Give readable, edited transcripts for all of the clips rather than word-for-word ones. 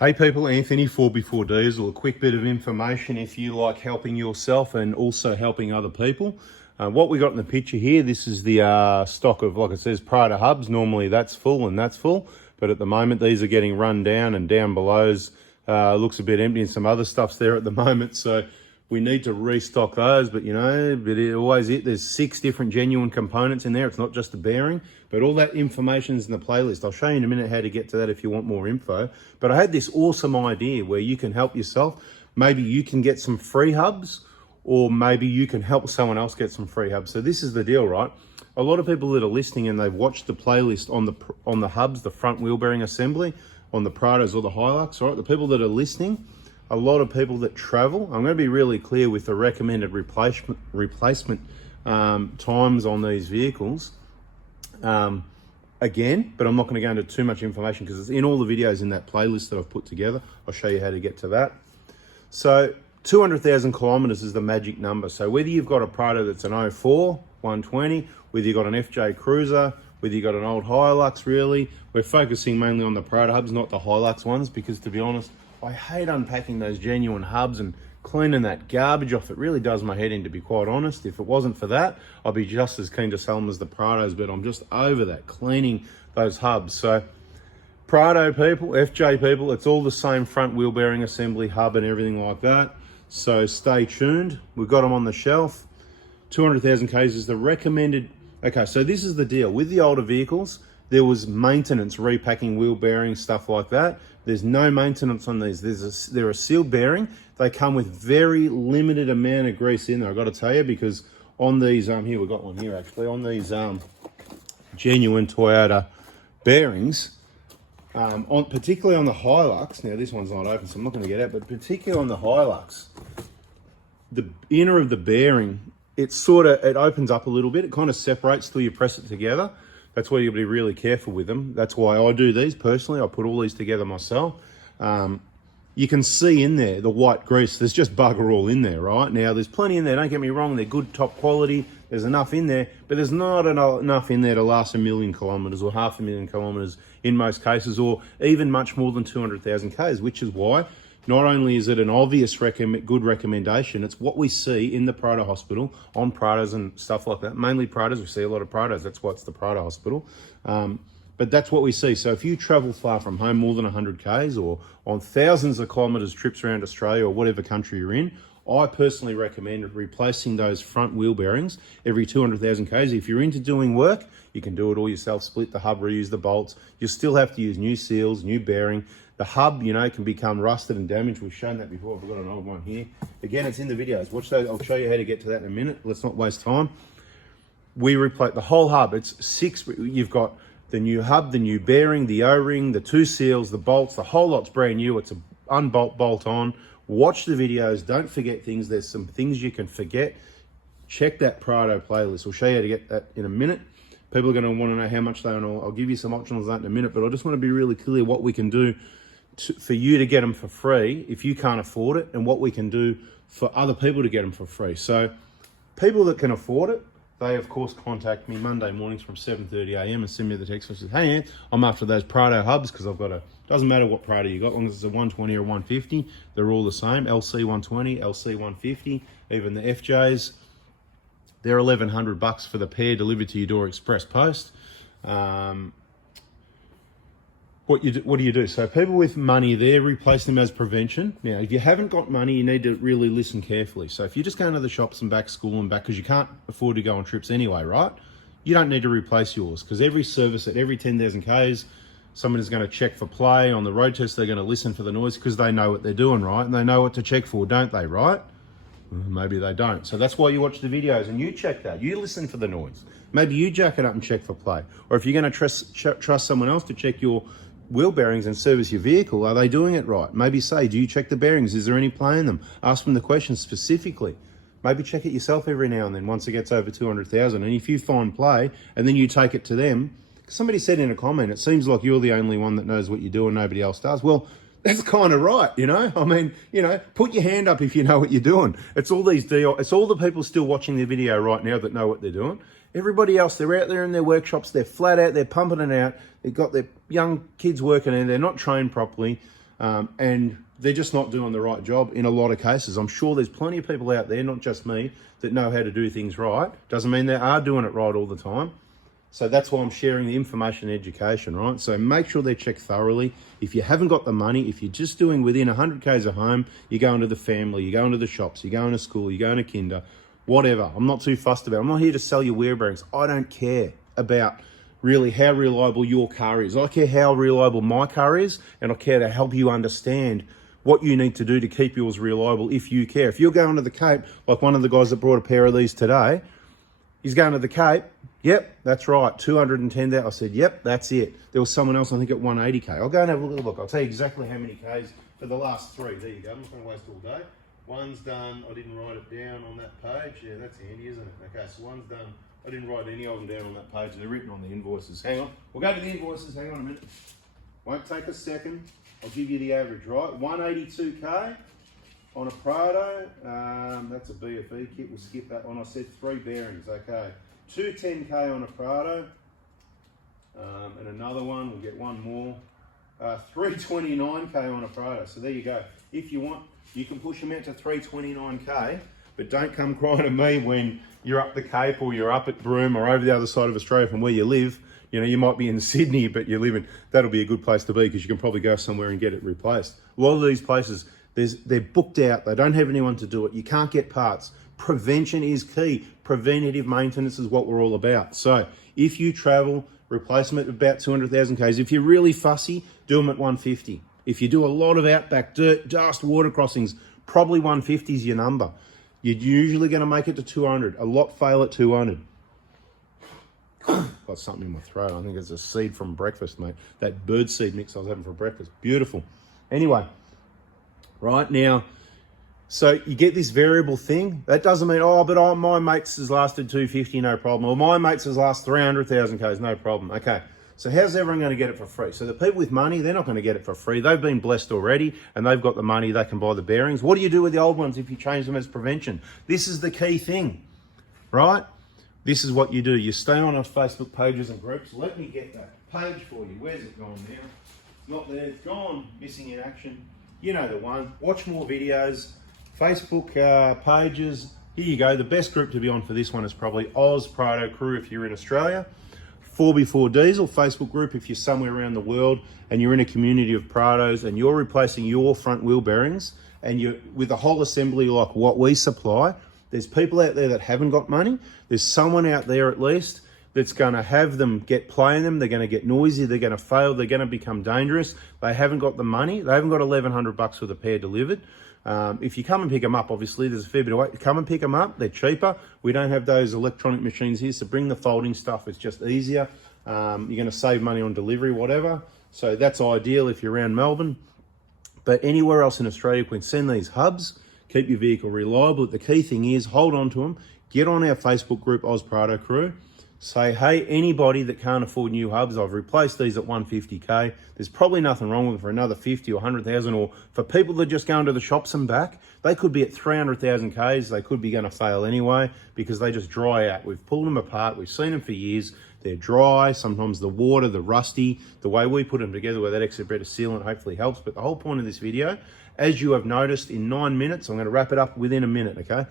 Hey people, Anthony, 4x4 Diesel. A quick bit of information if you like helping yourself and also helping other people. What we got in the picture here, this is the stock of, like it says, PRADO hubs. Normally that's full and that's full, but at the moment these are getting run down, and down below's looks a bit empty, and some other stuff's there at the moment. So we need to restock those, but there's 6 different genuine components in there. It's not just the bearing, but all that information is in the playlist. I'll show you in a minute how to get to that if you want more info. But I had this awesome idea where you can help yourself. Maybe you can get some free hubs, or maybe you can help someone else get some free hubs. So this is the deal, right? A lot of people that are listening and they've watched the playlist on the hubs, the front wheel bearing assembly, on the Prados or the Hilux, right? The people that are listening, a lot of people that travel, I'm going to be really clear with the recommended replacement times on these vehicles again, but I'm not going to go into too much information because it's in all the videos in that playlist that I've put together. I'll show you how to get to that. So 200,000 kilometers is the magic number. So whether you've got a Prado that's an 04, 120, whether you've got an FJ Cruiser, whether you've got an old Hilux, really, we're focusing mainly on the Prado hubs, not the Hilux ones, because to be honest, I hate unpacking those genuine hubs and cleaning that garbage off. It really does my head in, to be quite honest. If it wasn't for that, I'd be just as keen to sell them as the Prados, but I'm just over that, cleaning those hubs. So Prado people, FJ people, it's all the same front wheel bearing assembly, hub and everything like that. So stay tuned. We've got them on the shelf. 200,000 Ks is the recommended. Okay, so this is the deal. With the older vehicles, there was maintenance, repacking wheel bearings, stuff like that. There's no maintenance on these. They're a sealed bearing. They come with very limited amount of grease in there, I've got to tell you, because on these, here, we've got one here actually, on these genuine Toyota bearings, particularly on the Hilux, now this one's not open, so I'm not going to get out, but particularly on the Hilux, the inner of the bearing, it opens up a little bit. It kind of separates till you press it together. That's why you'll be really careful with them. That's why I do these personally. I put all these together myself. You can see in there the white grease. There's just bugger all in there, right? Now, there's plenty in there. Don't get me wrong. They're good, top quality. There's enough in there, but there's not enough in there to last 1 million kilometers or 500,000 kilometers in most cases, or even much more than 200,000 Ks, which is why not only is it an obvious good recommendation, it's what we see in the Prado hospital on Prados and stuff like that. Mainly Prados, we see a lot of Prados. That's why it's the Prado hospital. But that's what we see. So if you travel far from home, more than 100 Ks, or on thousands of kilometers trips around Australia or whatever country you're in, I personally recommend replacing those front wheel bearings every 200,000 Ks. If you're into doing work, you can do it all yourself, split the hub, reuse the bolts. You still have to use new seals, new bearing. The hub, can become rusted and damaged. We've shown that before. I've got an old one here. Again, it's in the videos. Watch those. I'll show you how to get to that in a minute. Let's not waste time. We replace the whole hub. It's 6. You've got the new hub, the new bearing, the O-ring, the 2 seals, the bolts. The whole lot's brand new. It's a unbolt, bolt on. Watch the videos. Don't forget things. There's some things you can forget. Check that Prado playlist. We'll show you how to get that in a minute. People are going to want to know how much they own. I'll give you some options on that in a minute, but I just want to be really clear what we can do for you to get them for free if you can't afford it, and what we can do for other people to get them for free. So people that can afford it, they of course contact me Monday mornings from 7:30 a.m. and send me the text message. Hey, Ant, I'm after those Prado hubs because I've got doesn't matter what Prado you got, as long as it's a 120 or 150, they're all the same. LC 120, LC 150, even the FJs, they're $1,100 for the pair delivered to your door express post. What do you do? So people with money there, replace them as prevention. Now, if you haven't got money, you need to really listen carefully. So if you're just going to the shops and back, school and back, because you can't afford to go on trips anyway, right? You don't need to replace yours, because every service at every 10,000 Ks, someone is going to check for play. On the road test, they're going to listen for the noise because they know what they're doing, right? And they know what to check for, don't they, right? Maybe they don't. So that's why you watch the videos and you check that. You listen for the noise. Maybe you jack it up and check for play. Or if you're going to trust someone else to check your wheel bearings and service your vehicle, are they doing it right? Maybe say, do you check the bearings? Is there any play in them? Ask them the question specifically. Maybe check it yourself every now and then once it gets over 200,000. And if you find play and then you take it to them, somebody said in a comment, it seems like you're the only one that knows what you do and nobody else does. Well, that's kind of right, I mean, put your hand up if you know what you're doing. It's all the people still watching the video right now that know what they're doing. Everybody else, they're out there in their workshops, they're flat out, they're pumping it out. They've got their young kids working and they're not trained properly. and they're just not doing the right job in a lot of cases. I'm sure there's plenty of people out there, not just me, that know how to do things right. Doesn't mean they are doing it right all the time. So that's why I'm sharing the information and education, right? So make sure they're checked thoroughly. If you haven't got the money, if you're just doing within 100 Ks of home, you're going to the family, you're going to the shops, you're going to school, you're going to kinder, whatever. I'm not too fussed about it. I'm not here to sell you wheel bearings. I don't care about really how reliable your car is. I care how reliable my car is, and I care to help you understand what you need to do to keep yours reliable if you care. If you're going to the Cape, like one of the guys that brought a pair of these today, he's going to the Cape. Yep, that's right, 210 there. I said, yep, that's it. There was someone else, I think, at 180K. I'll go and have a little look. I'll tell you exactly how many Ks for the last 3. There you go. I'm not going to waste all day. One's done. I didn't write it down on that page. Yeah, that's handy, isn't it? Okay, so one's done. I didn't write any of them down on that page. They're written on the invoices. Hang on. We'll go to the invoices. Hang on a minute. Won't take a second. I'll give you the average, right? 182K on a Prado. That's a BFE kit. We'll skip that one. I said 3 bearings. Okay. 210K on a Prado. And another one. We'll get one more. 329K on a Prado. So there you go. If you want, you can push them out to 329K. But don't come crying to me when you're up the Cape or you're up at Broome or over the other side of Australia from where you live. You know, you might be in Sydney, but you're living, that'll be a good place to be because you can probably go somewhere and get it replaced. A lot of these places, they're booked out. They don't have anyone to do it. You can't get parts. Prevention is key. Preventative maintenance is what we're all about. So if you travel, replace them at about 200,000 Ks. If you're really fussy, do them at 150. If you do a lot of outback, dirt, dust, water crossings, probably 150 is your number. You're usually going to make it to 200. A lot fail at 200. Got something in my throat. I think it's a seed from breakfast, mate. That bird seed mix I was having for breakfast. Beautiful. Anyway, right now, so you get this variable thing. That doesn't mean, my mates has lasted 250, no problem. Or my mates has lasted 300,000 Ks, no problem. Okay, so how's everyone going to get it for free? So the people with money, they're not going to get it for free. They've been blessed already, and they've got the money. They can buy the bearings. What do you do with the old ones if you change them as prevention? This is the key thing, right? This is what you do. You stay on our Facebook pages and groups. Let me get that page for you. Where's it gone now? It's not there. It's gone. Missing in action. You know the one. Watch more videos. Facebook pages. Here you go. The best group to be on for this one is probably Oz PRADO Crew if you're in Australia. 4x4 Diesel Facebook group if you're somewhere around the world and you're in a community of Prados and you're replacing your front wheel bearings and you're with a whole assembly like what we supply. There's people out there that haven't got money. There's someone out there at least that's going to have them get playing them. They're going to get noisy. They're going to fail. They're going to become dangerous. They haven't got the money. They haven't got $1,100 for the pair delivered. If you come and pick them up, obviously there's a fair bit of weight. Come and pick them up. They're cheaper. We don't have those electronic machines here, so bring the folding stuff. It's just easier. You're going to save money on delivery, whatever. So that's ideal if you're around Melbourne. But anywhere else in Australia, we can send these hubs. Keep your vehicle reliable. The key thing is hold on to them. Get on our Facebook group, Oz PRADO Crew. Say, hey, anybody that can't afford new hubs, I've replaced these at 150K. There's probably nothing wrong with them for another 50 or 100,000. Or for people that just go into the shops and back, they could be at 300,000 Ks. They could be going to fail anyway because they just dry out. We've pulled them apart. We've seen them for years. They're dry. Sometimes the water, the rusty, the way we put them together with that extra bit of sealant hopefully helps. But the whole point of this video, as you have noticed in 9 minutes, I'm going to wrap it up within a minute, okay?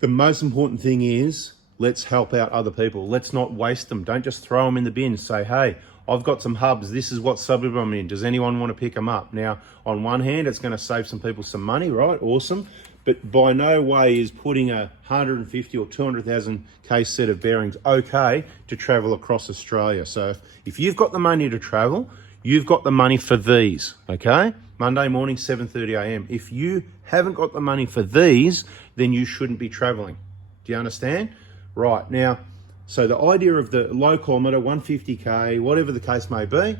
The most important thing is let's help out other people. Let's not waste them. Don't just throw them in the bin. Say, hey, I've got some hubs. This is what suburb I'm in. Does anyone want to pick them up? Now, on one hand, it's going to save some people some money, right? Awesome. But by no way is putting a 150 or 200,000 K set of bearings okay to travel across Australia. So if you've got the money to travel, you've got the money for these, okay? Monday morning, 7:30 a.m. If you haven't got the money for these, then you shouldn't be traveling. Do you understand? Right, now, so the idea of the low kilometre, 150K, whatever the case may be,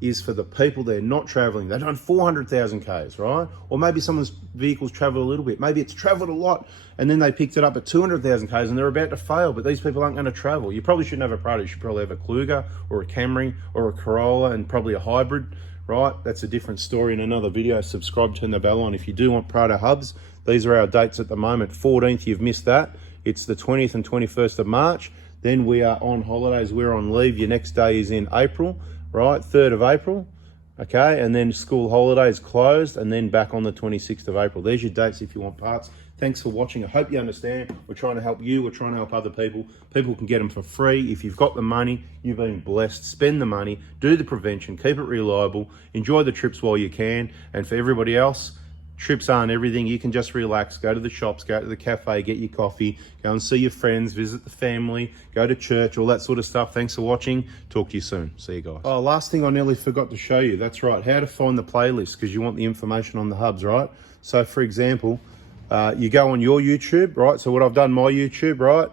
is for the people that are not travelling. They've done 400,000 Ks, right? Or maybe someone's vehicle's travelled a little bit. Maybe it's travelled a lot and then they picked it up at 200,000 Ks and they're about to fail, but these people aren't going to travel. You probably shouldn't have a Prado. You should probably have a Kluger or a Camry or a Corolla and probably a hybrid, right? That's a different story in another video. Subscribe, turn the bell on. If you do want Prado hubs, these are our dates at the moment. 14th, you've missed that. It's the 20th and 21st of March. Then we are on holidays. We're on leave. Your next day is in April, right? 3rd of April. Okay, and then school holidays closed, and then back on the 26th of April. There's your dates if you want parts. Thanks for watching. I hope you understand. We're trying to help you. We're trying to help other people. People can get them for free. If you've got the money, you've been blessed. Spend the money. Do the prevention. Keep it reliable. Enjoy the trips while you can. And for everybody else, trips aren't everything. You can just relax. Go to the shops. Go to the cafe. Get your coffee. Go and see your friends. Visit the family. Go to church. All that sort of stuff. Thanks for watching. Talk to you soon. See you guys. Oh, last thing I nearly forgot to show you. That's right. How to find the playlist, because you want the information on the hubs, right? So, for example, you go on your YouTube, right? So what I've done, my YouTube, right?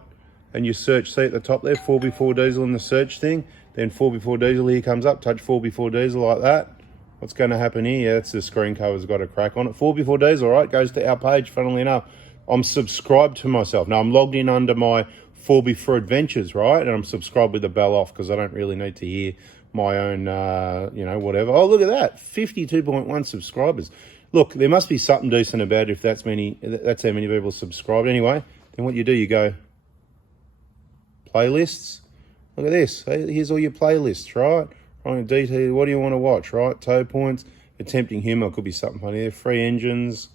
And you search, see at the top there, 4x4 diesel in the search thing. Then 4x4 diesel here comes up, touch 4x4 diesel like that. What's going to happen here? Yeah, it's the screen cover's got a crack on it. 4x4 diesel, right? Goes to our page, funnily enough. I'm subscribed to myself. Now I'm logged in under my 4x4 Adventures, right? And I'm subscribed with the bell off because I don't really need to hear my own, you know, whatever. Oh, look at that, 52.1 subscribers. Look, there must be something decent about it if that's how many people subscribe. Anyway, then what you do, you go playlists. Look at this. Here's all your playlists, right? Right, DT, what do you want to watch, right? Tow points, attempting humour, could be something funny there. Free engines.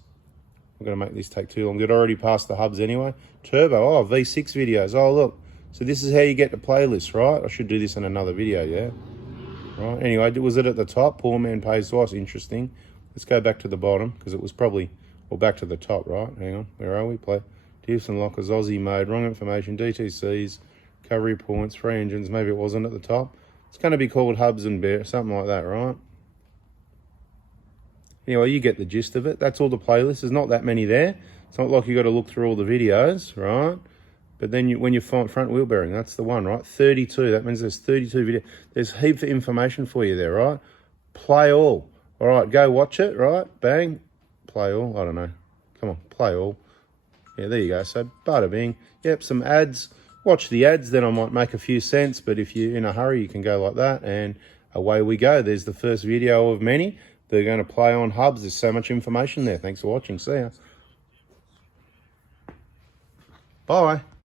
I'm going to make this take too long. It already passed the hubs anyway. Turbo, oh, V6 videos. Oh, look. So this is how you get the playlist, right? I should do this in another video, yeah? Right, anyway, was it at the top? Poor man pays twice. Interesting. Let's go back to the bottom, because it was probably, or back to the top, right? Hang on, where are we? Play. Diffs and lockers, Aussie mode, wrong information, DTCs, recovery points, free engines. Maybe it wasn't at the top. It's going to be called hubs and bear, something like that, right? Anyway, you get the gist of it. That's all the playlists. There's not that many there. It's not like you got to look through all the videos, right? But then when you find front wheel bearing, that's the one, right? 32. That means there's 32 videos. There's heaps of information for you there, right? Play all. All right, go watch it, right? Bang. Play all. I don't know. Come on, play all. Yeah, there you go. So, bada bing. Yep, some ads. Watch the ads, then I might make a few cents. But if you're in a hurry, you can go like that. And away we go. There's the first video of many. They're going to play on hubs. There's so much information there. Thanks for watching. See ya. Bye.